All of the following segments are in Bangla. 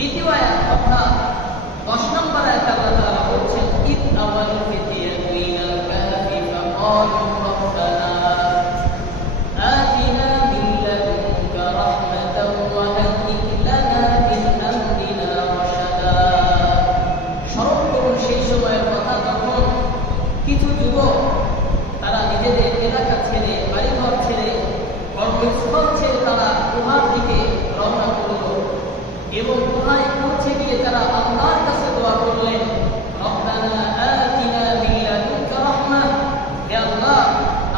দ্বিতীয় আয়াত অর্থাৎ 10 নম্বর আয়াত আল্লাহ তাআলা বলছেন ইদ আওয়াল ফিতিয়াতু ইলাল কাহফি ফাকালু রাব্বানা আতিনা মিন লাদুনকা রাহমাতাও ওয়া হাইয়্ লানা মিন আমরিনা রাশাদা। স্মরণ করুন সেই সময়ের কথা যখন কিছু যুবক তারা নিজেদের এলাকা ছেড়ে বাড়িঘর ছেড়ে কর্মস্থল ছেড়ে তারা গুহার দিকে রওনা করল এবং গুহায় পৌঁছে গিয়ে তারা আল্লাহর কাছে দোয়া করলেন রব্বানা আতিনা মিন লাদুনকা রাহমাহ, হে আল্লাহ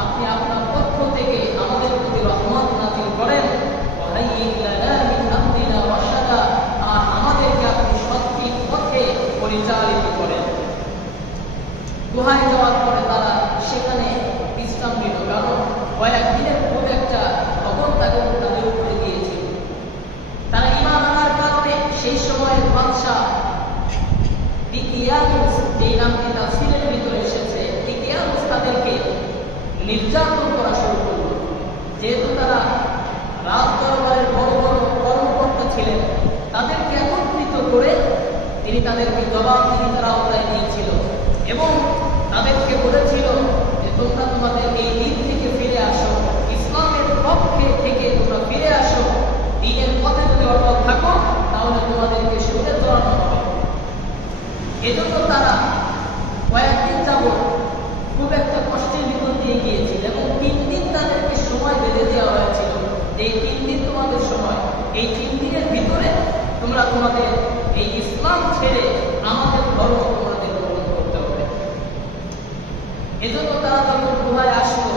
আপনি আপনার পক্ষ থেকে আমাদের প্রতি রহমত নাযিল করেন, ওয়া হাইয়্ লানা মিন আমরিনা রাশাদা, আর আমাদেরকে আপনি সঠিক পথে পরিচালিত করেন। গুহায় যাওয়ার পরে তারা সেখানে বিশ্রাম নিল, কারণ কয়েকদিনের খুব একটা অবনতাগত তাদের উপরে দিয়েছিল। তারা ঈমান আনার কারণে সেই সময়ের বাদশা দিকিয়ানুস, এই নামটি তাফসীরের ভিতরে এসেছে, দিকিয়ানুস তাদেরকে নির্যাতন করা শুরু করল। যেহেতু তারা রাজ দরবারের বড় বড় কর্মকর্তা ছিলেন, তাদেরকে একত্রিত করে তিনি তাদেরকে জবাবদিহিতার আওতায় নিয়েছিল এবং তাদেরকে বলেছিল যে তোমরা তোমাদের এই দিন থেকে ফিরে আসো, ইসলামের পক্ষে থেকে তোমরা ফিরে আসো, দ্বীনের পথে যদি অটল থাকো তাহলে তোমাদেরকে সুদে চড়ানো হবে। এজন্য তারা কয়েকদিন যাবত খুব একটা কষ্টের ভিতর দিয়ে গিয়েছিল এবং 3 দিন তাদেরকে সময় বেঁধে দেওয়া হয়েছিল যে এই 3 দিন তোমাদের সময়, এই 3 দিনের ভিতরে তোমরা তোমাদের এই ইসলাম ছেড়ে আমাদের ধর্ম তোমাদের গ্রহণ করতে হবে। এজন্য তারা যখন গুহায় আসলো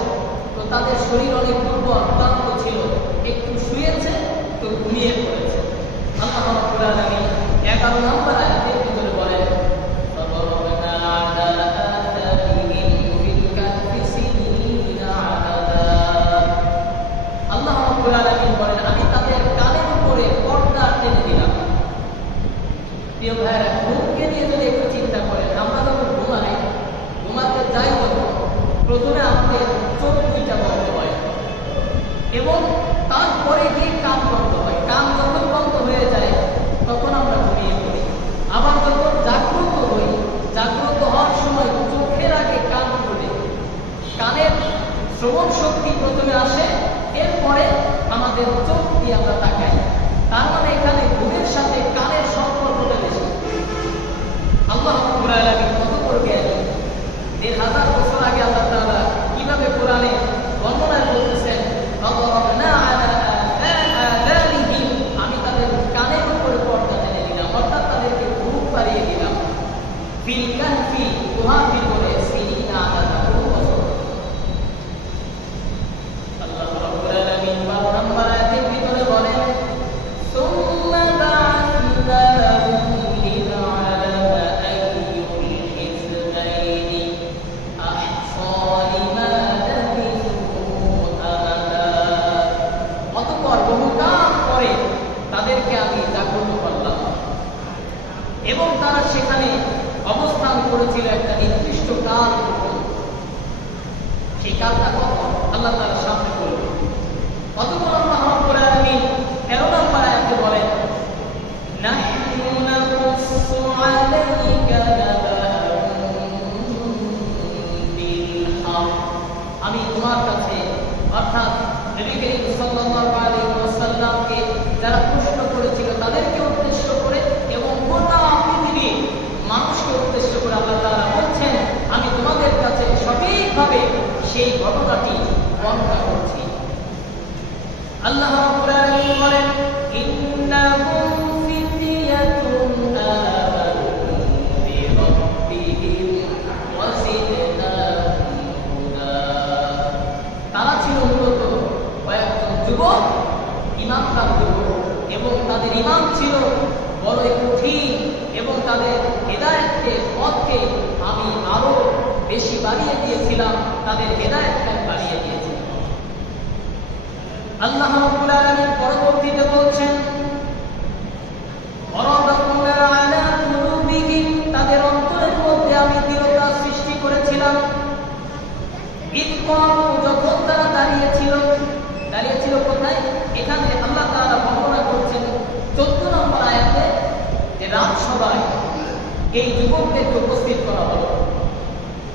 তো তাদের শরীর অনেক দুর্বল ক্লান্ত ছিল, একটু শুয়েছে তো ঘুমিয়ে পড়েছে। আল্লাহ রাব্বুল আলামিন 11 নম্বর আয়াতের ভিতরে বলেন আল্লাহ রাব্বুল আলামিন বলেন আমি তাদের কানের উপরে পর্দা টেনে দিলাম। প্রিয় ভাইরা, ঘুমকে নিয়ে যদি একটু চিন্তা করেন, আমরা যখন ঘুমাতে যাই তখন প্রথমে আমাদের চোখ দুইটা বন্ধ হয় এবং তারপরে গিয়ে কান বন্ধ হয়। কান যখন বন্ধ হয়ে যায় তখন আমরা ঘুমিয়ে পড়ি। আবার যখন জাগ্রত হই, জাগ্রত হওয়ার সময় চোখের আগে কান খোলে, কানের শ্রবণ শক্তি প্রথমে আসে, এরপরে আমাদের চোখ দিয়ে আমরা তাকাই। তার মানে এখানে ঘুমের সাথে কানের সম্পর্কটা বেশি। আল্লাহ রাব্বুল আলামিন কত বড় জ্ঞানী। 1000 বছর আগে আল্লাহ তাআলা কিভাবে কোরআনে বর্ণনায় বলতেছেন আমি তাদের কানের উপরে পর্দা টেনে দিলাম, অর্থাৎ তাদেরকে ঘুম পাড়িয়ে দিলাম। ফিল কাহফি, গুহার ভিতরে সিনিনা আদাদা, বহু বছর। আল্লাহ রাব্বুল আলামিন 12 নম্বর আয়াতের ভিতরে বলেন সুম্মা বা'আথনাহুম লিনআলামা আইয়ুল হিজবাইনি আহসা লিমা লাবিথু আমাদা। অতঃপর বহুকাল পরে তাদেরকে আমি জাগ্রত করলাম এবং তারা সেখানে অবস্থান করেছিল একটা নির্দিষ্ট কাল। সেই কালটা কখন আল্লাহ তাআলা সামনে বলবেন। অতঃপর আল্লাহ রাব্বুল আলামিন 13 নম্বর আয়াতে বলেন নাহনু নাকুসু আলাইকা নাবাহুম বিল হক, আমি তোমার কাছে অর্থাৎ নবী করিম সাল্লাল্লাহু আলাইহি ওয়াসাল্লামকে যারা প্রশ্ন করেছিল তাদেরকে উদ্দেশ্য করে এবং গোটা পৃথিবী মানুষকে উদ্দেশ্য করে আল্লাহ তাআলা বলছেন আমি তোমাদের কাছে সঠিকভাবে সেই ঘটনাটি বর্ণনা করছি। আল্লাহ রাব্বুল আলামিন বলেন ইন্নাহুম ফিতয়াতুন আমানু বিরাব্বিহিম ওয়া জিদনাহুম হুদা। তারা ছিল মূলত কয়েকজন যুবক, ঈমানদার যুবক, এবং তাদের ঈমান ছিল বড়ই কঠিন এবং তাদের হেদায়েতকে পথকে আমি আরো বেশি বাড়িয়ে দিয়েছিলাম, তাদের হেদায়েতকে বাড়িয়ে দিয়েছিলাম। আল্লাহ রাব্বুল আলামিন পরবর্তীতে বলছেন ওয়ারাবাতনা আলা কুলুবিহিম, তাদের অন্তরের মধ্যে আমি দৃঢ়তা সৃষ্টি করেছিলাম। ঈদ কামু, যখন তারা দাঁড়িয়েছিল কোথায়? এখানে আল্লাহ তাআলা বর্ণনা করছেন 14 নম্বর আয়াতে যে রাজসভায় এই যুবকদেরকে উপস্থিত করা হলো।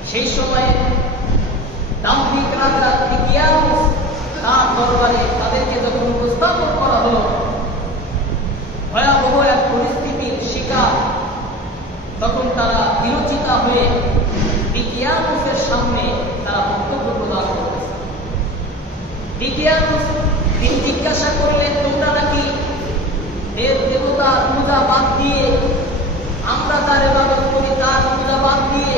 সেই সময়ে দাম্ভিক রাজা হিকিয়াস তার দরবারে তাদেরকে যখন উপস্থাপন করা হলো, ভয়াবহ এক পরিস্থিতির শিকার, তখন তারা বিরোচিতা হয়ে হিকিয়াসের সামনে তারা বক্তব্য প্রদান করতেছে। হিকিয়াস তিনি জিজ্ঞাসা করলেন, তোমরা নাকি দেব দেবতার পূজা বাদ দিয়ে, আমরা তার ইবাদত করি, তার পূজা বাদ দিয়ে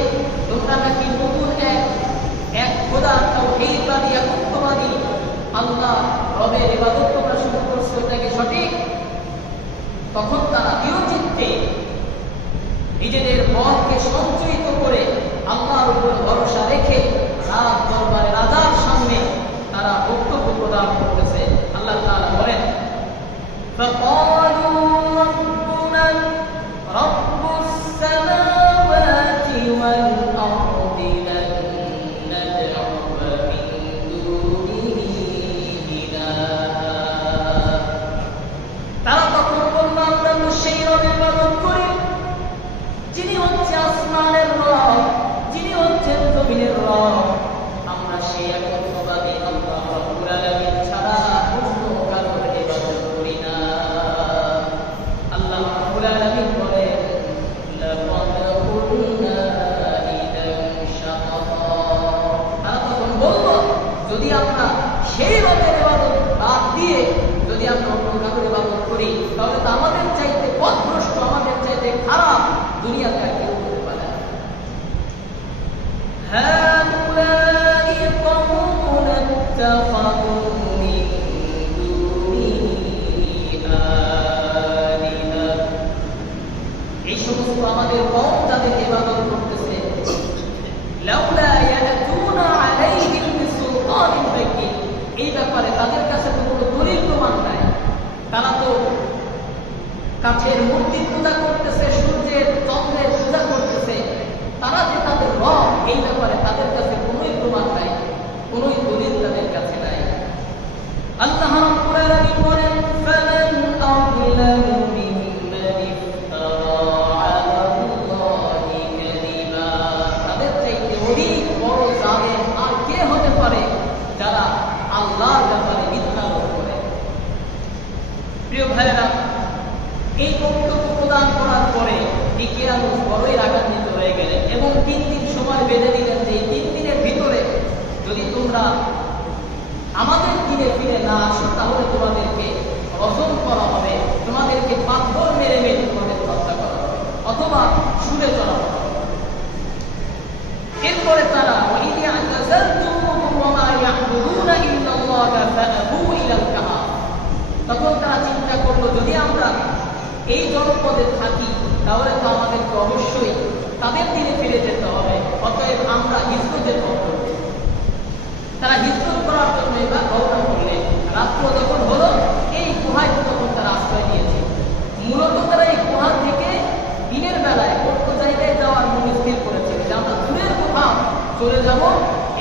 তোমরা নাকি নতুন এক খোদা তাওহীদবাদী একত্ববাদী আল্লাহ রবের ইবাদত তোমরা শুরু করছো, এটাকে সঠিক? তখন তারা দৃঢ়চিত্তে নিজেদের মনকে সঞ্চয়িত করে আল্লাহর উপর ভরসা রেখে রাজ দরবারে রাজার সামনে তারা বক্তব্য প্রদান করতেছে। আল্লাহ তাআলা বলেন, فقالوا ربنا رب السماوات والأرض لن ندعو من دونه إلها। তারা তখন বলল, আমরা তো সেই রবের ইবাদত করি যিনি হচ্ছে আসমানের রব, যিনি হচ্ছেন জমিনের রব। আমরা সেই একত্ববাদী আল্লাহ রাব্বুল আলামিন ছাড়া অন্য কারোর ইবাদত করি না। আল্লাহ রাব্বুল আলামিন বলেন, লাকাদ কুননা ইদান শাতাতা। তারা তখন বলল, যদি আমরা সেই রবের ইবাদত বাদ দিয়ে যদি আমরা অন্য কারোর ইবাদত করি, তাহলে তো আমাদের চাইতে পথভ্রষ্ট, আমাদের চাইতে খারাপ দুনিয়াতে আর কেউ হতে পারে না। هؤلاء قوم اتخذوا من دونه آلهة। এই সমস্ত আমাদের কওম যাদের ইবাদত করতেছে, লাউলা ইয়াতুনা আলাইহিম বিসুলতানিন বাইয়িন, এই ব্যাপারে তাদের কাছে তো কোনো দলিল প্রমাণ নাই। তারা তো কাঠের মূর্তি পূজা করতেছে, সূর্যের চন্দ্রের পূজা করতেছে। তারা যে তাদের রব, এই ব্যাপারে তাদের কাছে কোনোই প্রমাণ নাই, কোনোই দলিল তাদের কাছে নাই। আল্লাহ রাব্বুল আলামিন বলেন, ফামান আযলামু মিম্মান ইফতারা আলা আল্লাহি কাযিবা। তাদের চাইতে অধিক বড় জালেম আর কে হতে পারে যারা আল্লাহর ব্যাপারে মিথ্যা আরোপ করে। প্রিয় ভাইয়েরা, এই বক্তব্য প্রদান করার পরে হিকিয়াস বড়ই রাগান্বিত হয়ে গেলেন এবং 3 দিন সময় বেঁধে দিলেন যে এই 3 দিনের ভিতরে যদি তোমরা আমাদের দিনে ফিরে না আসো, তাহলে তোমাদেরকে রজম করা হবে, তোমাদেরকে পাথর মেরে মেরে তোমাদের হত্যা করা হবে, অথবা ছুঁড়ে চলা হবে। এরপরে তারা ওয়াইদ ইয়া'তাযালতুমুহুম ওয়া মা ইয়া'বুদুনা ইল্লাল্লাহ ফাআবু ইলাল কাহাফ। তখন তারা চিন্তা করলো, যদি আমরা এই জনপদে থাকি তাহলে তো আমাদেরকে অবশ্যই তাদের দিনে ফিরে যেতে হবে, অতএব আমরা হিজরতের পথ করব। তারা হিজরত করার জন্য এবার রওনা করলেন। রাত্র যখন হলো, এই গুহায় তখন তারা আশ্রয় নিয়েছে। মূলত তারা এই গুহা থেকে দিনের বেলায় অন্য জায়গায় যাওয়ার মনে স্থির করেছিল যে আমরা দূরের গুহা চলে যাব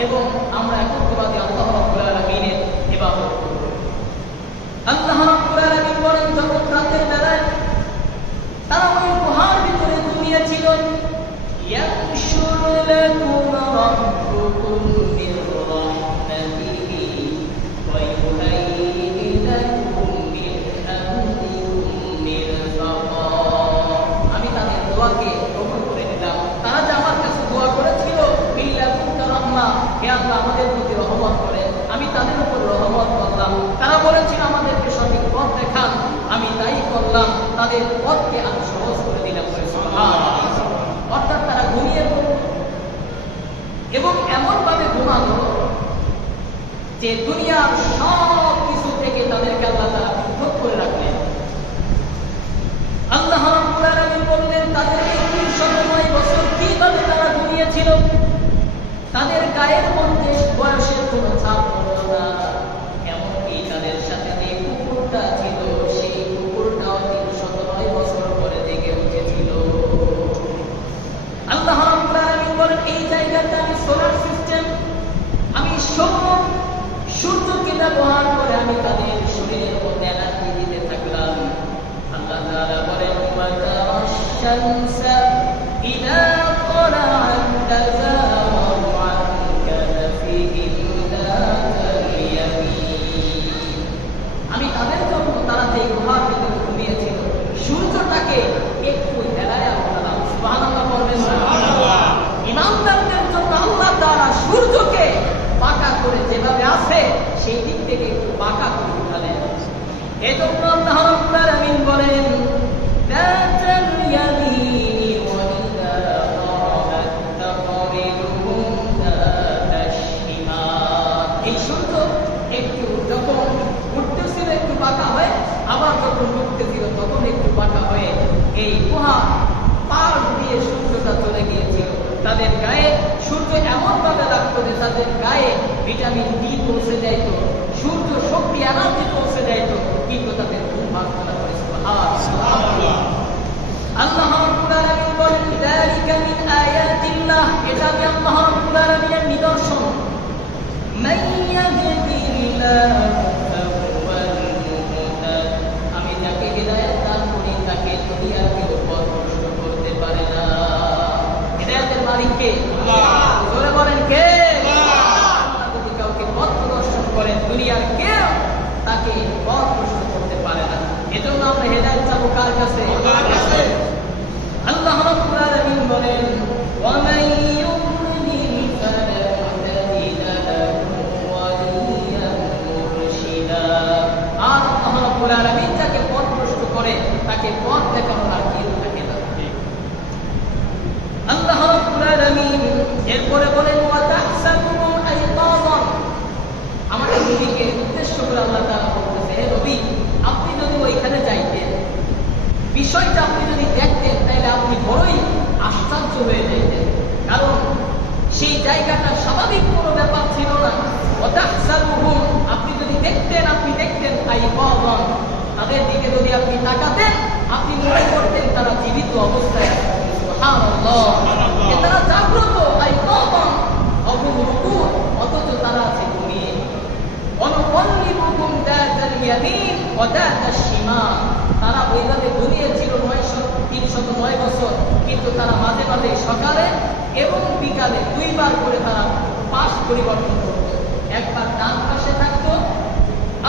এবং আমরা একত্ববাদী আল্লাহ রাব্বুল আলামিনের ইবাদত করব। আল্লাহ রাব্বুল আলামিন বলেন, যখন রাতের বেলায় তারা ওই গুহার ভিতরে ঘুমিয়েছিল, ইয়ানশুরু লাকুম রাব্বুকুম মির রাহমাতিহি ওয়া ইউহাইয়্যি লাকুম মিন আমরিকুম মিরফাকা। আমি তাদের দোয়াকে কবুল করে নিলাম। তারা যে আমার কাছে দোয়া করেছিল, বিল্লাকুম রাহমা, হে আল্লাহ আমাদের প্রতি রহমত করেন, আমি তাদের উপর রহমত করলাম। তারা বলেছিল আমাদেরকে সঠিক পথ দেখান, আমি তাই করলাম, তাদের পথকে আমি সহজ করে দিলাম। অর্থাৎ তারা ঘুমিয়ে পড়ল এবং এমন ভাবে ঘুমালো যে দুনিয়ার সব কিছু থেকে তাদেরকে আল্লাহ তারা পৃথক করে রাখলেন। আল্লাহ রাব্বুল আলামিন বললেন, তাদের 309 বছর কিভাবে তারা ঘুমিয়েছিল, তাদের গায়ের মধ্যে বয়সের কোনো ছাপ পড়ল না। এমনকি তাদের সাথে যে কুকুরটা ছিল, সেই কুকুরটাও 309 বছর পরে জেগে উঠেছিল। আল্লাহ রাব্বুল আলামিন বলেন, এই জায়গাটা আমি সোলার সিস্টেম, আমি সূর্যকে ব্যবহার করে আমি তাদের শরীরের মধ্যে এনার্জি দিতে থাকলাম। আল্লাহ তাআলা বলেন, ওয়া তারা الشمس إذا طلعت تزاور عن كنفهم ذات اليمين আমি তাদের জন্য তারা যে গুহার ভিতরে ঘুমিয়েছিল সূর্যটাকে একটু হেলায় আল্লাহ সুবহানাল্লাহ বলবেন সুবহানাল্লাহ। ইমানদারদের জন্য আল্লাহ তাআলা সূর্যকে বাঁকা করে যেভাবে আছে সেই দিক থেকে একটু বাঁকা করে উঠালেন। এজন্য আল্লাহ রাব্বুল আলামিন বলেন যাতাল ইয়ামিন ওয়া ইযা গরাবাত তাকরিদুহুম যাতাশ শিমাল। এই সূর্য একটু যখন উঠতেছিল একটু বাঁকা হয়ে আবার যখন উঠতেছিল তখন একটু বাঁকা হয়ে এই গুহা পাশ দিয়ে সূর্যটা চলে গিয়েছিল। তাদের গায়ে সূর্য এমন ভাবে লাগতো যে তাদের গায়ে ভিটামিন ডি পৌঁছে যাইত, সূর্য শক্তি এনার্জি পৌঁছে যাইত, কিন্তু তাদের ঘুম ভাঙতো না। সুবহানাল্লাহ। আল্লাহ রাব্বুল আলামিন বলেন যালিকা মিন আয়াতিল্লাহ, এটা কি আল্লাহ রাব্বুল আলামিনের নিদর্শন। মান ইয়াহদিল্লাহু ফাহুয়াল মুহতাদ, আমি যাকে হিদায়াত দান করি তাকে দুনিয়ার কেউ পথভ্রষ্ট করতে পারে না। হিদায়াতের মালিক কে? আল্লাহ। জোরে বলেন কে? আল্লাহ। যদি কাউকে পথ প্রদর্শন করেন দুনিয়ার কেউ তাকে পথভ্রষ্ট করতে পারে না। এজন্য আমরা হিদায়াত চাবো কার কাছে? আল্লাহর কাছে। আল্লাহ রাব্বুল আলামিন বলেন ওয়া মান ইউদ্লিল ফালান তাজিদা লাহু ওয়ালিয়্যান মুরশিদা। আর আল্লাহ রাব্বুল আলামিন যাকে পথভ্রষ্ট করে তাকে পথ দেখানোর আর কেউ থাকে না। আল্লাহ রাব্বুল আলামিন এরপরে বলেন ওয়া তাহসাবুহুম আইকাযান। আমাদের নবীকে উদ্দেশ্য করে আল্লাহ তাআলা বলতেছে, হে নবী আপনি যদি ওইখানে যাইতেন, বিষয়টা আপনি যদি দেখতেন তাহলে আপনি বড়ই আশ্চর্য হয়ে যাইতেন, কারণ সেই জায়গাটা স্বাভাবিক কোনো ব্যাপার ছিল না। ওয়া তাহসাবুহুম, আপনি যদি দেখতেন আইকাযান, তাদের দিকে যদি আপনি তাকাতেন আপনি মনে করতেন তারা জীবিত অবস্থায় আছে। সুবহানাল্লাহ। তারা জাগ্রত আইকাযান অবরুকুর, অথচ তারা আছে ঘুমিয়ে। অনুকল্লিবুকুম যাতাল ইয়ামিন ওয়া যাতাশ শিমাল, তারা ওইভাবে ঘুমিয়েছিল 309 বছর, কিন্তু তারা মাঝে মাঝে সকালে এবং বিকালে দুইবার করে তারা পাশ পরিবর্তন করত। একবার ডান পাশে থাকতো,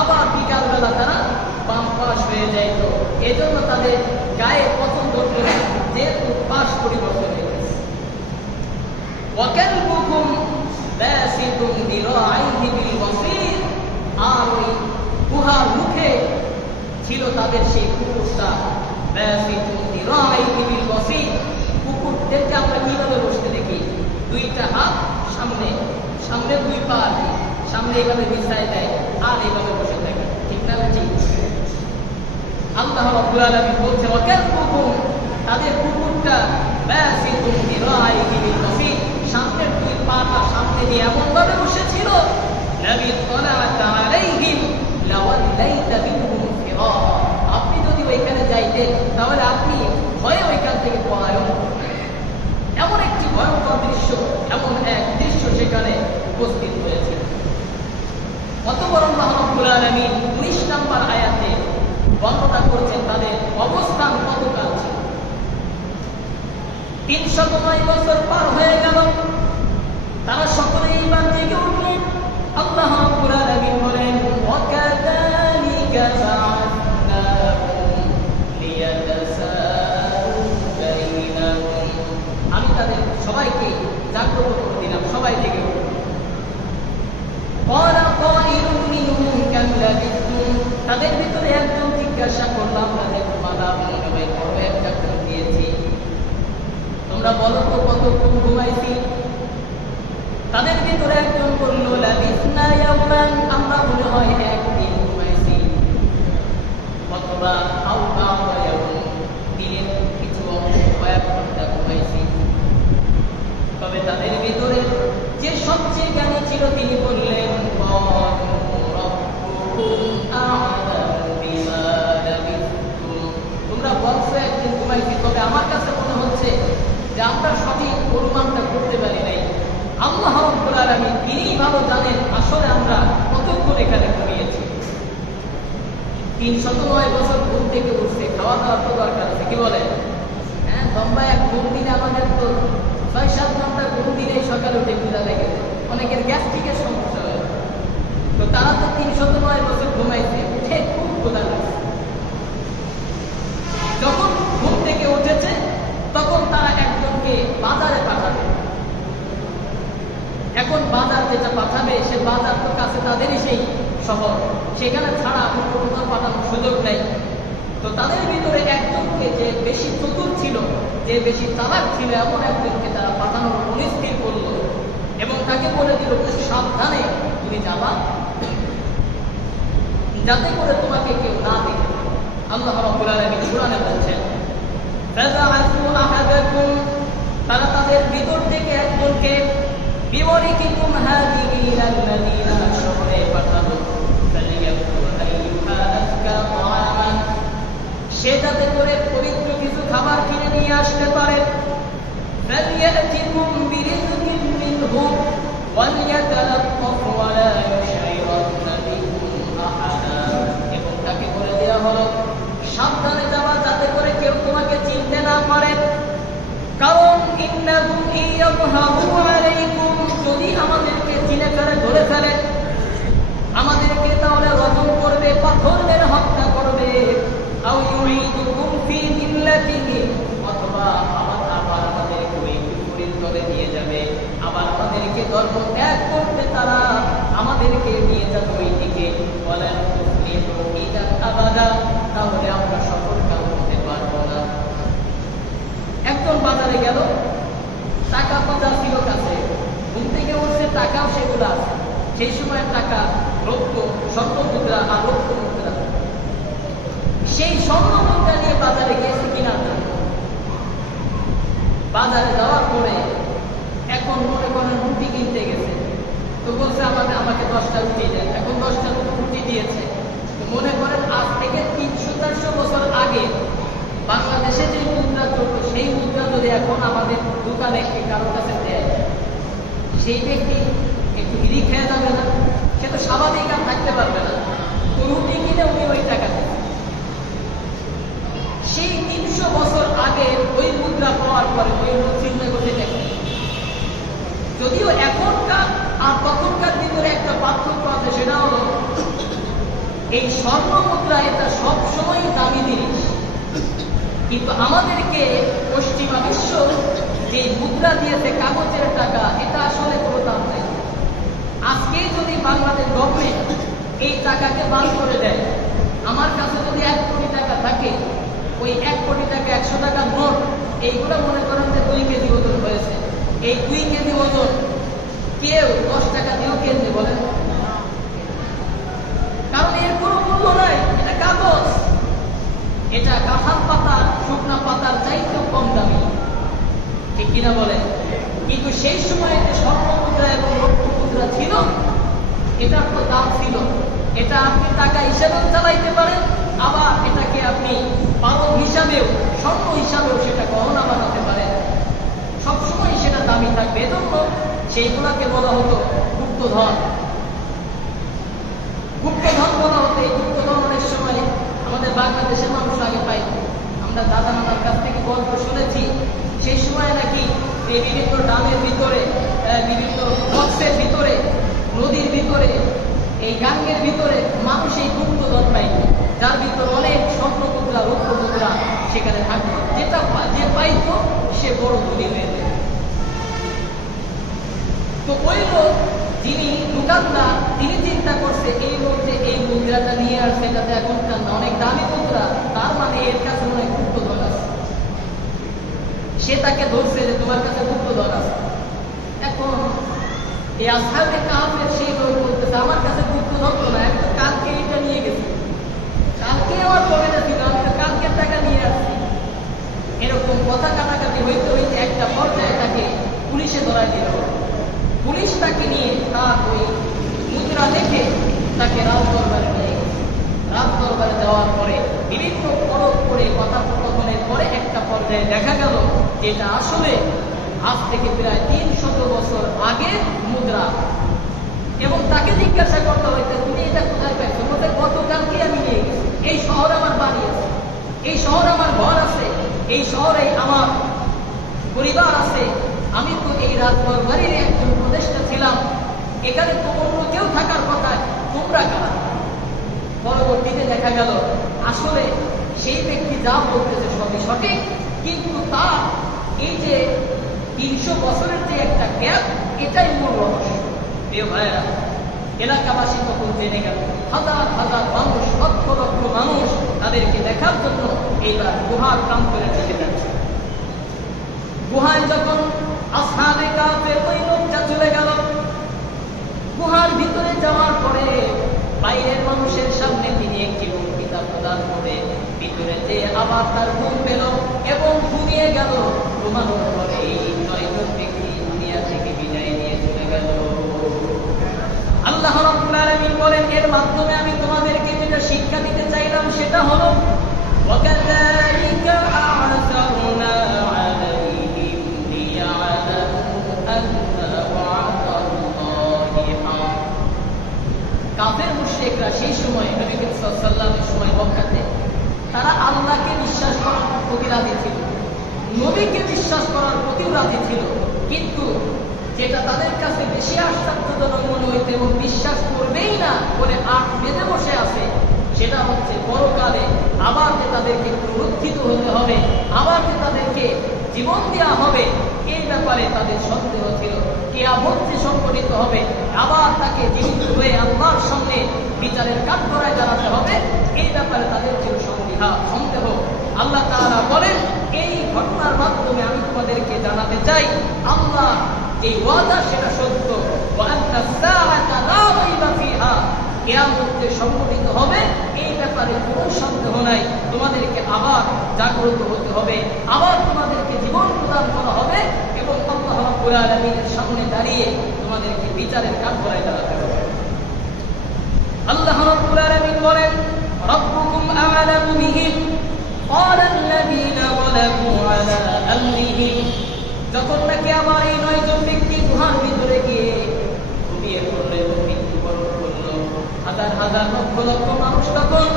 আবার বিকাল বেলা তারা বাম পাশ হয়ে যাইত। এজন্য তাদের গায়ে পছন্দ করে যেহেতু পাশ পরিবর্তন হয়ে গেছে। ওয়াকালবুকুম বাসিতুম দিরাইহি বিল ওয়াসির, আর ওই গুহার মুখে ছিল তাদের সেই কুকুরটা। বাসিতুম দিরাইহি বিল ওয়াসির, কুকুরদেরকে আমরা কিভাবে বসতে দেখি? দুইটা হাত সামনে, সামনে দুই পা আর কি, সামনে এইভাবে বিছায় দেয় আর এইভাবে বসে থাকে, ঠিক না? ঠিক। আল্লাহ রাব্বুল আলামিন বলছেন ওয়াকালবুকুম, তাদের কুকুরটা বাসিতুম দিরাইহি বিল ওয়াসির, সামনের দুই পাটা সামনে দিয়ে এমন ভাবে বসেছিল নবী তলাআত আলাইহিম লাওয়াল্লাইতা বিহুম ফিরারা, আপনি যদি ওইখানে যাইতেন তাহলে আপনি ভয়ে ওইখান থেকে পলায়ন করতেন। এমন একটি ভয়ঙ্কর দৃশ্য, এমন এক দৃশ্য সেখানে উপস্থিত হয়েছিল। অতঃপর আল্লাহ রাব্বুল আলামিন 19 নম্বর আয়াতে বর্ণনা করছেন তাদের অবস্থান কতকাল ছিল। 309 বছর পার হয়ে গেল, তারা সকলেই ঈমান থেকে উঠলেন। আল্লাহ রাব্বুল আলামিন বলেন ওয়াকাযালিকা বা'আথনাহুম লিয়াতাসাআলু বাইনাহুম, আমি তাদের সবাইকে জাগ্রত করে দিলাম, সবাই থেকে উঠল। ক্বালা কাইলুম মিনহুম কাম লাবিথতুম, তাদের ভিতরে একজন জিজ্ঞাসা করলাম তাদের মালা মনে হয় বড় একটা ঘুম দিয়েছি, তোমরা বলো তো কতক্ষণ ঘুমাইছি? তাদের ভিতরে একজন বলল লাবিসনা ইয়াওমান, আমরা মনে হয় একদিন ঘুমাইছি। অথবা আও বা'দা ইয়াওম, দিনের কিছু অংশ কয়েক ঘন্টা ঘুমাইছি। তবে তাদের ভিতরে যে সবচেয়ে জ্ঞানী ছিল তিনি বললেন তোমরা বলছো একদিন ঘুমাইছি, তবে আমার কাছে মনে হচ্ছে যে আমরা সঠিক অনুমানটা করতে পারি নাই। আল্লাহ রাব্বুল আলামিন তিনিই ভালো জানেন আসলে আমরা কতক্ষণ এখানে ঘুমিয়েছি। 309 বছর ঘুম থেকে উঠছে, খাওয়া দাওয়ার তো দরকার আছে, কি বলেন? হ্যাঁ, লম্বা এক ঘুম দিলে আমাদের তো ৬-৭ ঘন্টা ঘুম দিলেই সকালে উঠে ক্ষুধা লেগে যায়, অনেকের গ্যাস্ট্রিকের সমস্যা হয়। তো তারা তো ৩০০ বছর ঘুমাইছে, উঠে খুব ক্ষুধা লাগছে। যখন ঘুম থেকে উঠেছে তখন তারা একজনকে বাজারে পাঠাবে। এখন বাজার যেটা পাঠাবে সে বাজার তো কাছে তাদেরই সেই শহর, সেখানে ছাড়া কোথাও পাঠানোর সুযোগ নেই। তো তাদের ভিতরে একজনকে যে বেশি চতুর ছিল, যে বেশি চালাক ছিল, এমন একজনকে তারা পাঠানোর মনস্থির করলো এবং তাকে বলে দিল সাবধানে তুমি যাবা, যাতে করে তোমাকে কেউ না দেখে। আল্লাহ রাব্বুল আলামিন কুরআনে বলছেন, ফাযাআতু আহাদাকুম, তারা তাদের ভিতর থেকে একজনকে বিওয়ারিকিকুম হাযিহি ইলাল মাদিনা, শহরে পাঠালো। ফালিয়াকুল আইয়ুহা আযকা তাআমান, সে যাতে করে পবিত্র কিছু খাবার কিনে নিয়ে আসতে পারে। ফালিয়াতিকুম বিরিজকিন মিনহু ওয়ালিয়াতালাত্তাফ ওয়ালা ইউশইরান্না বিকুম আহাদা, এবং তাকে বলে দেওয়া হলো সাবধানে যাওয়া, যাতে করে কেউ তোমাকে চিনতে না পারে। কারণ ইন্নাহু ইয়াযহারু আলাইকুম, যদি আমাদেরকে চিনে ফেলে, ধরে ফেলে, আমাদেরকে তাহলে রজম করবে, পাথর মেরে হত্যা করবে। আও ইউঈদুকুম ফি মিল্লাতিহি, অথবা আবার আমাদেরকে ওই কুফরির দলে নিয়ে যাবে, আবার আমাদেরকে ধর্ম ত্যাগ করতে তারা আমাদেরকে নিয়ে যাবে ওই দিকে। ওয়ালা তুফলিহু ইযা আবাদা, তাহলে আমরা সফল কাম করতে পারবো না। একজন বাজারে গেল, টাকা পয়সা ছিল কাছে, ঘুম থেকে উঠছে, টাকাও সেগুলো আছে। সেই সময় টাকা রৌপ্য, স্বর্ণ মুদ্রা আর রৌপ্য মুদ্রা, সেই স্বর্ণ মুদ্রা নিয়ে বাজারে গিয়েছে কিনার জন্য। বাজারে যাওয়ার পরে এখন মনে করেন রুটি কিনতে গেছে, তো বলছে আমাকে 10টা রুটি দেন। এখন 10টা রুটি দিয়েছে। মনে করেন আজ থেকে ৩০০-৪০০ বছর আগে বাংলাদেশে যে মুদ্রা চলতো, সেই মুদ্রা যদি এখন আমাদের দোকানে কারোর কাছে দেয়, সেই ব্যক্তি একটু হিরি খেয়ে যাবে না? সে তো স্বাভাবিক আর থাকতে পারবে না। তো রুটি কিনে উনি ওই টাকা দেন। সেই ৩০০ বছর আগে ওই মুদ্রা পাওয়ার পরে ওই চিন্তা করতে দেখেন, যদিও এখনকার আর তখনকার ভিতরে একটা পার্থক্য আছে, সেটা হলো এই স্বর্ণ মুদ্রা এটা সবসময় দামি জিনিস, কিন্তু আমাদেরকে পশ্চিমা বিশ্ব যে মুদ্রা দিয়েছে, কাগজের টাকা, এটা আসলে কোনো দাম নেই। আজকে যদি বাংলাদেশ গভর্নমেন্ট এই টাকাকে বাদ করে দেয়, আমার কাছে যদি 1 কোটি টাকা থাকে, ওই 1 কোটি টাকা 100 টাকার নোট, এইগুলো মনে করেন যে 2 কেজি ওজন হয়েছে। এই 2 কেজি ওজন কেউ 10 টাকা দিয়েও কিনতে বলেন, কারণ এর কোনো মূল্য নাই। এটা কাগজ, এটা কাঁঠাল পাতা, শুকনা পাতার চাইতেও কম দামি, ঠিক কিনা বলেন? কিন্তু সেই সময় যে স্বর্ণ মুদ্রা এবং রৌপ্য মুদ্রা ছিল, এটার তো দাম ছিল। এটা আপনি টাকা হিসাবেও চালাইতে পারেন, আবার এটাকে আপনি পালক হিসাবেও, স্বর্ণ হিসাবেও সেটা গহনা বানাতে পারেন। সবসময় সেটা দামি থাকবে। এজন্য সেইগুলাকে বলা হতো গুপ্তধন। গুপ্তধন বলা হতো। এই গুপ্তধন অনেক সময় আমাদের বাংলাদেশের মানুষ আগে পাইত। আমরা দাদা নানার কাছ থেকে গল্প শুনেছি, সেই সময় নাকি এই বিভিন্ন ডামের ভিতরে, বিভিন্ন বক্সের ভিতরে, নদীর ভিতরে, এই গাঙ্গের ভিতরে মানুষ এই গুপ্তধন পাইত, যার ভিতরে অনেক স্বর্ণ মুদ্রা, রৌপ্য মুদ্রা সেখানে থাকতো। যে পাইত সে বড় ধনী হয়ে যেত। তো ওই লোক, যিনি দোকানদার, তিনি চিন্তা করছে এই লোক যে এই মুদ্রাটা নিয়ে আসছে, এটাতে এখনকার না, অনেক দামি মুদ্রা, তার মানে এর কাছে অনেক গুপ্তধন আছে। সে তাকে ধরছে যে তোমার কাছে গুপ্তধন আছে। এখন এই আসহাবে কাহফের সেই লোক বলতেছে, আমার কাছে গুপ্তধন তো না, আমি তো কালকে এটা নিয়ে গেছি, কালকে আমার পকেটে ছিল, আমি তো কালকের টাকা নিয়ে আসছি। এরকম কথা কাটাকাটি হইতে হইতে একটা পর্যায়ে তাকে পুলিশে ধরা দিল। পুলিশ তাকে নিয়ে তার ওই মুদ্রা দেখে তাকে রাজ দরবারে নিয়ে গেছে। রাজ দরবারে যাওয়ার পরে বিভিন্ন পরখ করে কথোপকথনের পরে একটা পর্যায়ে দেখা গেল এটা আসলে আজ থেকে প্রায় ৩০০ বছর আগে মুদ্রা। এবং তাকে জিজ্ঞাসা করতে হইতে, তুমি এটা কোথায় পাইছো? বলতে গতকালকে আমি নিয়ে গেছি, এই শহরে আমার বাড়ি আছে, এই শহরে আমার ঘর আছে, এই শহরে আমার পরিবার আছে, আমি তো এই রাজদরবারের একজন উপদেষ্টা ছিলাম, এখানে তো অন্য কেউ থাকার কথা, তোমরা কারা? পরবর্তীতে দেখা গেল আসলে সেই ব্যক্তি যা বলতেছে সবই সঠিক, কিন্তু তার এই যে 300 বছরের যে একটা গ্যাপ, এটাই মূল রহস্য। প্রিয় ভাইয়েরা, এলাকাবাসী তখন জেনে গেল, হাজার হাজার মানুষ, লক্ষ লক্ষ মানুষ তাদেরকে দেখার জন্য এইবার গুহার প্রান্তরে চলে যাচ্ছে। গুহায় যখন আসহাবে কাফের ওই লোকটা চলে গেল, গুহার ভিতরে যাওয়ার পরে বাইরের মানুষের সামনে তিনি একটি বক্তৃতা প্রদান করে ভিতরে যে আবার তার ঘুম পেল এবং ঘুমিয়ে গেল। ঘুমানোর পরে এই 9 জন ব্যক্তি দুনিয়া থেকে বিদায় নিয়ে চলে গেল। আল্লাহ রাব্বুল আলামিন বলেন, এর মাধ্যমে আমি তোমাদেরকে যেটা শিক্ষা দিতে চাইলাম সেটা হলো ওয়াকাযালিকা আ'সারনা আলাইহিম লিয়া'লামু আন্না ওয়া'দাল্লাহি হাক। কাফের মুশরিকরা সেই সময় নবী করিম সাল্লাল্লাহু আলাইহি ওয়াসাল্লামের সময় মক্কাতে তারা আল্লাহকে বিশ্বাস করার প্রতি রাজি ছিল, নবীকে বিশ্বাস করার প্রতিও রাজি ছিল, কিন্তু যেটা তাদের কাছে বেশি আশ্চর্যজনক মনে হইতে এবং বিশ্বাস করবেই না বলে আট বেঁধে বসে আছে, সেটা হচ্ছে পরকালে আবার যে তাদেরকে পুনরুত্থিত হতে হবে, আবার যে তাদেরকে জীবন দেওয়া হবে, এই ব্যাপারে তাদের সন্দেহ ছিল। কিয়ামত যে সংঘটিত হবে, আবার তাকে জীবিত হয়ে আল্লাহর সামনে বিচারের কাঠগড়ায় দাঁড়াতে হবে, এই ব্যাপারে তাদের ছিল সন্দেহ। আল্লাহ তাআলা বলেন, এই ঘটনার মাধ্যমে আমি তোমাদেরকে জানাতে চাই আল্লাহ এই ওয়াদা সেটা সত্য, ওয়া আন্না সাআতা লা রাইবা ফিহা, কিয়ামত যে সংঘটিত হবে এই ব্যাপারে কোনো সন্দেহ নাই। তোমাদেরকে আবার জাগ্রত হতে হবে, আবার তোমাদেরকে জীবন প্রদান করা হবে এবং আল্লাহ রাব্বুল আলামিনের সামনে দাঁড়িয়ে তোমাদেরকে বিচারের কাঠগড়ায় দাঁড়াতে হবে। আল্লাহ রাব্বুল আলামিন বলেন, রাব্বুকুম আ'লামু বিহিম ক্বালা আল্লাযীনা যালামু আলা আমরিহিম। যখন নাকি আমার এই 9 জন ব্যক্তি গুহার ভিতরে গিয়ে ঘুমিয়ে পড়লো এবং মৃত্যুবরণ করলো, হাজার হাজার লক্ষ লক্ষ মানুষ তখন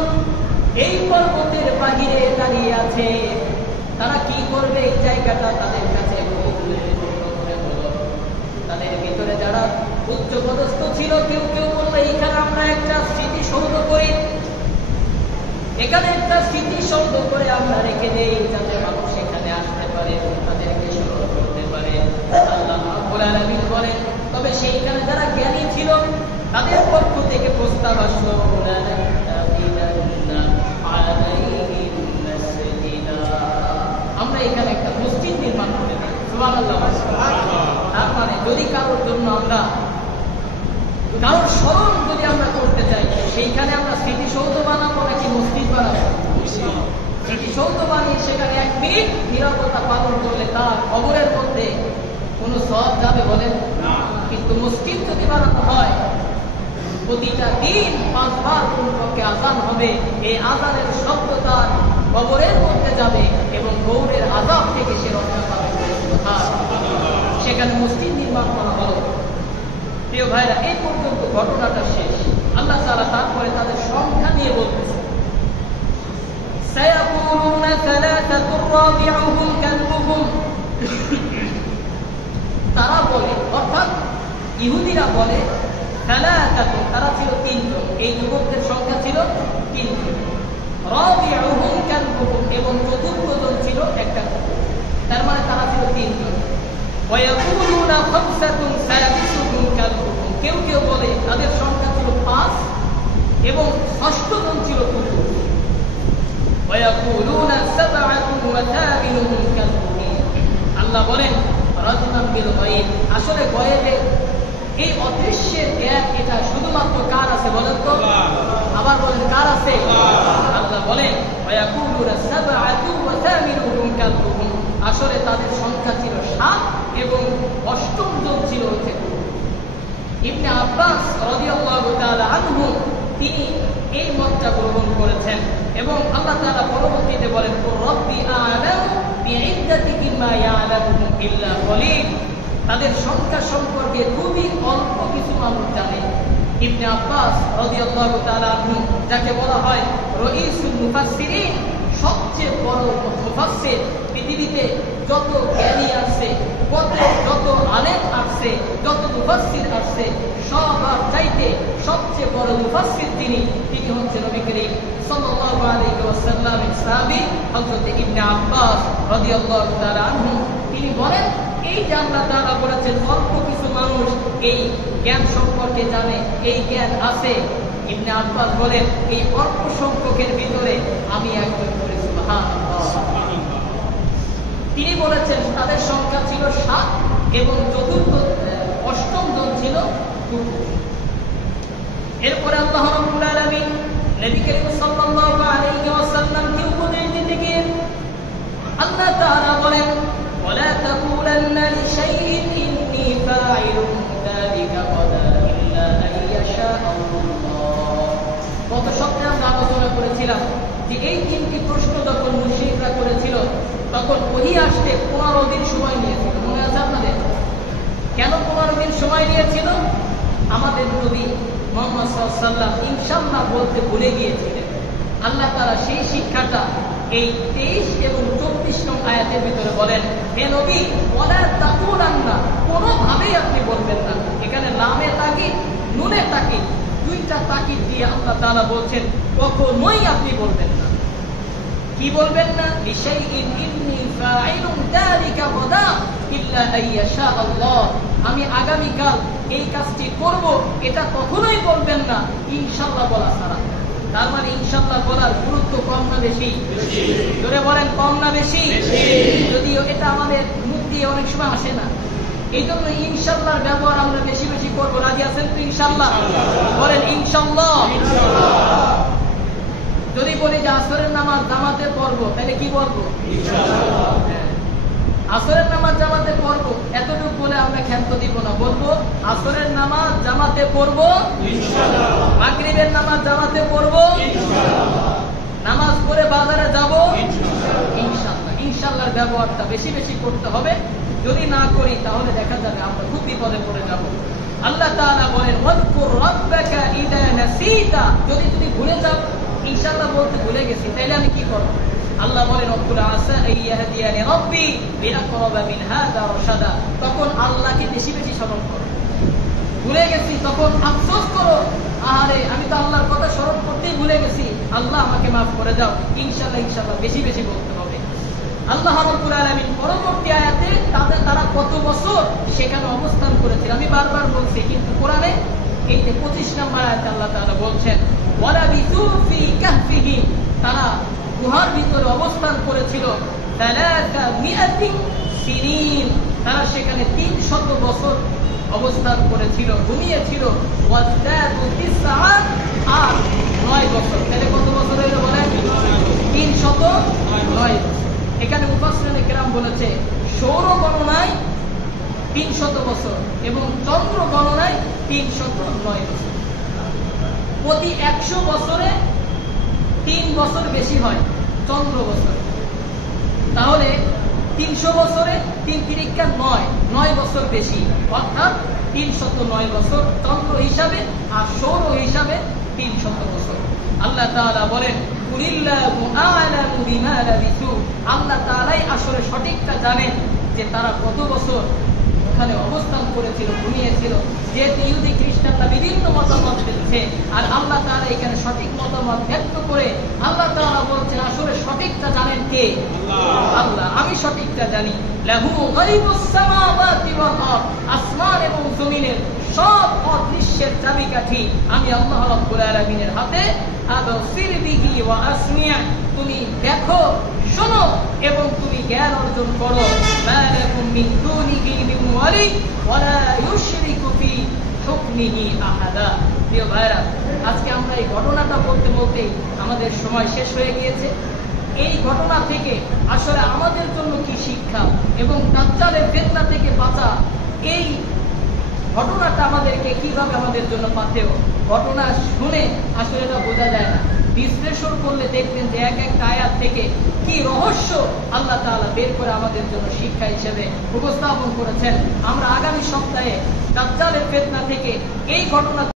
এই পর্বতের বাহিরে দাঁড়িয়ে আছে। তারা কি করবে এই জায়গাটা তাদের কাছে তাদের ভিতরে যারা উচ্চপদস্থ ছিল, কেউ কেউ বললো এখানে আমরা একটা স্মৃতিসৌধ করি, এখানে একটা স্মৃতিসৌধ করে আমরা রেখে দেই, যাতে মানুষ এখানে আসতে পারে, তাদেরকে স্মরণ করতে পারে। আল্লাহ রাব্বুল আলামিন বলেন, তবে সেইখানে যারা জ্ঞানী ছিল তাদের পক্ষ থেকে প্রস্তাব আসলো, আমরা এখানে একটা মসজিদ নির্মাণ করে দিই। সুবহানাল্লাহ। তার মানে যদি কারোর জন্য আমরা কারোর স্মরণ যদি আমরা করতে চাই, সেইখানে আমরা স্মৃতিসৌধ বানাবো নাকি মসজিদ বানাবো? স্মৃতিসৌধ বানিয়ে সেখানে 1 মিনিট নীরবতা পালন করলে তার কবরের মধ্যে কোনো সওয়াব যাবে বলেন? কিন্তু মসজিদ যদি বানানো হয়, প্রতিটা দিন 5 বার কমপক্ষে আযান হবে, এই আযানের শব্দ তার কবরের মধ্যে যাবে এবং কবরের আযাব থেকে সে রক্ষা পাবে। সেখানে মসজিদ নির্মাণ করা হলো। প্রিয় ভাইরা, এই পর্যন্ত ঘটনাটা শেষ। আল্লাহ তাআলা তারপরে তাদের সংখ্যা নিয়ে বলতেছে, সায়াকুলুনা সালাসাতুর রাবিউহুম কালবুহুম। তারা বলে, অর্থাৎ ইহুদিরা বলে, সালাসাতুন, তারা ছিল 3 জন, এই যুবকদের সংখ্যা ছিল 3 জন। রাবিউহুম কালবুহুম, এবং চতুর্থ জন ছিল একটা কুকুর। তার মানে তারা ছিল 3 জন। ওয়ায়াকুলুনা খামসাতুন সাদিসুহুম কালবুহুম, কেউ কেউ বলে তাদের সংখ্যা ছিল 5 এবং 6ষ্ঠ জন ছিল কুকুর। ওয়ায়াকুলুনা সাবআতুন ওয়া তামিনুহুম কালবুহুম। আল্লাহ বলেন, রাজুলান বিল গায়ব, আসলে গায়বে এই অদৃশ্যের জ্ঞান এটা শুধুমাত্র কার আছে বলেন তো? আবার বলেন, কার আছে? আল্লাহ বলেন, ওয়ায়াকুলুনা সাবআতু ওয়া তামিনুহুম কালবুহুম, আসলে তাদের সংখ্যা ছিল 7 এবং 8ম জন ছিল হচ্ছে কুকুর। ইবনে আব্বাস রাদিয়াল্লাহু তাআলা আনহু তিনি এই মতটা গ্রহণ করেছেন এবং আল্লাহ তাআলা পরবর্তীতে বলেন, রাব্বি আ'লামু বি'iদ্দাতিহিম মা ইয়া'লামুহুম ইল্লা কলিল, তাদের সংখ্যা সম্পর্কে খুবই অল্প কিছু মানুষ জানে। ইবনে আব্বাস রাদিয়াল্লাহু তাআলা আনহু, যাকে বলা হয় রাইসুল মুফাসসিরিন, সবচেয়ে বড় মুফাসসির, পৃথিবীতে যত জ্ঞানী আসছে, যত আলেম আসছে, যত মুফাসসির আসছে, সবার চাইতে সবচেয়ে বড় মুফাসসির তিনি হচ্ছেন নবী করিম সাল্লাল্লাহু আলাইহি ওয়াসাল্লামের সাহাবী হযরত ইবনে আব্বাস রাদিয়াল্লাহু তাআলা আনহু। তিনি বলেন, এই যে আল্লাহ তাআলা বলেছেন অল্প কিছু মানুষ এই জ্ঞান সম্পর্কে জানে, এই জ্ঞান আছে। ইবনে আব্বাস বলেন, এই অল্প সংখ্যকের ভিতরে আমি একজন করে সুবহানাল্লাহ। তিনি বলেছেন তাদের সংখ্যা ছিল 7 এবং অষ্টম জন ছিল পুরুষ। এরপরে আল্লাহ রাব্বুল আলামিন নবী করিম সাল্লাল্লাহু আলাইহি ওয়াসাল্লামকে উপদেশ দিতে গিয়ে আল্লাহ তাআলা বলেন, ওয়ালা তাকুলান্না লিশাইইন ইন্নী ফাইলুন যালিকা গাদা ইল্লা আইয়াশা আল্লাহ। গত সপ্তাহে আমরা আলোচনা করেছিলাম যে এই 3টি প্রশ্ন যখন মুশরিকরা করেছিল তখন ওহী আসতে 15 দিন সময় নিয়েছিল। মনে আছে আপনাদের? কেন 15 দিন সময় নিয়েছিল? আমাদের নবী মুহাম্মদ সাল্লাল্লাহু আলাইহি ওয়াসাল্লাম ইনশাআল্লাহ বলতে ভুলে গিয়েছিলেন। আল্লাহ তাআলা সেই শিক্ষাটা এই 23 এবং 24 নং আয়াতের ভিতরে বলেন, হে নবী, ওয়ালা তাকুলান্না, কোনোভাবেই আপনি বলবেন না। এখানে লামে তাকিদ, নুনে তাকিদ, দুইটা তাকিদ দিয়ে আল্লাহ তাআলা বলছেন কখনোই আপনি বলবেন না। কি বলবেন না? লিশাইইন ইন্নী ফাইলুন যালিকা গাদা ইল্লা আইয়াশা আল্লাহ। আমি আগামীকাল এই কাজটি করব, এটা কখনোই বলবেন না ইনশাআল্লাহ বলা ছাড়া। তার মানে ইনশাআল্লাহ বলার গুরুত্ব কম না বেশি? জোরে বলেন, কম না বেশি? যদিও এটা আমাদের মুখ দিয়ে অনেক সময় আসে না, এই জন্য ইনশাআল্লাহর ব্যবহার আমরা বেশি বেশি করবো। রাজি আছেন তো ইনশাআল্লাহ? বলেন ইনশাআল্লাহ। যদি বলি যে আসরের নামাজ জামাতে পড়বো, তাহলে কি বলবো? ইনশাআল্লাহ। আসরের নামাজ জামাতে পড়বো, এতটুকু বলে আমরা ক্ষান্ত দিব না, বলবো আসরের নামাজ জামাতে পড়বো ইনশাআল্লাহ, মাগরিবের নামাজ জামাতে পড়বো ইনশাআল্লাহ, নামাজ পড়ে বাজারে যাবো ইনশাআল্লাহ। ইনশাআল্লাহর ব্যবহারটা বেশি বেশি করতে হবে। যদি না করি তাহলে দেখা যাবে আমরা খুব বিপদে পড়ে যাব। আল্লাহ তাআলা বলেন, ওয়াজকুর রাব্বাকা ইযা নাসিতা, যদি তুমি ভুলে যাও, ইনশাআল্লাহ বলতে ভুলে গেছি, তাহলে আমি কি করব? আল্লাহ বলেন, ওয়াকুল আসা আইয়াহদিয়ানি রাব্বি বিআকরাবা মিন হাযা রাশাদা। তখন আল্লাহকে বেশি বেশি স্মরণ করো। ভুলে গেছি তখন আফসোস করো, আরে আমি তো আল্লাহর কথা স্মরণ করতেই ভুলে গেছি, আল্লাহ আমাকে মাফ করে দাও। ইনশাআল্লাহ ইনশাআল্লাহ বেশি বেশি বলতে হবে। আল্লাহ রাব্বুল আলামিন পরবর্তী আয়াতে তারা কত বছর সেখানে অবস্থান করেছিল আমি বারবার বলছি, কিন্তু কোরআনে এই যে 25 নম্বর আয়াতে আল্লাহ তাআলা বলছেন, ওয়ালাবিসু ফি কাহফিহিম, তারা গুহার ভিতরে অবস্থান করেছিল 300 সিনিন, তারা সেখানে 300 বছর অবস্থান করেছিল, ঘুমিয়েছিল। ওয়াজদাদু 9 আর 9 বছর, তাহলে কত বছর হলো বলেন? 309 বছর। এখানে মুফাসসিরিনে কেরাম বলেছে সৌর গণনায় 300 বছর এবং চন্দ্র গণনায় 309 বছর। প্রতি 100 বছরে 3 বছর বেশি হয় চন্দ্র বছর। তাহলে 300 বছরে 3 তিরিকা 9 বছর বেশি, অর্থাৎ 309 বছর চন্দ্র হিসাবে, আর সৌর হিসাবে 300 বছর। আল্লাহ তাআলা বলেন, কুলিল্লাহু আ'লামু বিমা লাবিসু, আল্লাহ তাআলাই আসলে সঠিকটা জানেন যে তারা কত বছর ওখানে অবস্থান করেছিল, ঘুমিয়েছিল। যেহেতু ইহুদি খ্রিস্টানরা বিভিন্ন মতামত দিচ্ছে, আর আল্লাহ তাআলা এখানে সঠিক মতামত ব্যক্ত করে আল্লাহ তাআলা বলছেন আসলে সঠিকটা জানেন কে? আল্লাহ। আমি সঠিকটা জানি। লাহু গায়বুস সামাওয়াতি ওয়াল আরদ, আসমান এবং জমিনের সব অদৃশ্যের চাবিকাঠি আমি আল্লাহ রাব্বুল আলামিনের হাতে। আবসির বিহি ওয়া আসমি', তুমি দেখো, শোনো এবং তুমি জ্ঞান অর্জন করো। মা লাকুম মিন দুনিহি মিন ওয়ালি ওয়া লা ইউশরিকু ফি হুকমিহি আহাদা। প্রিয় ভাইরা, আজকে আমরা এই ঘটনাটা বলতে বলতে আমাদের সময় শেষ হয়ে গিয়েছে। এই ঘটনা থেকে আসলে আমাদের জন্য কি শিক্ষা এবং দাজ্জালের ফিতনা থেকে বাঁচা, এই ঘটনাটা আমাদেরকে কিভাবে আমাদের জন্য পাথেয়। ঘটনা শুনে আসলে এটা বোঝা যায় না, বিশ্লেষণ করলে দেখবেন যে এক একটা আয়াত থেকে কি রহস্য আল্লাহ তাআলা বের করে আমাদের জন্য শিক্ষা হিসেবে উপস্থাপন করেছেন। আমরা আগামী সপ্তাহে দাজ্জালের ফিতনা থেকে এই ঘটনা